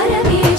Para mí.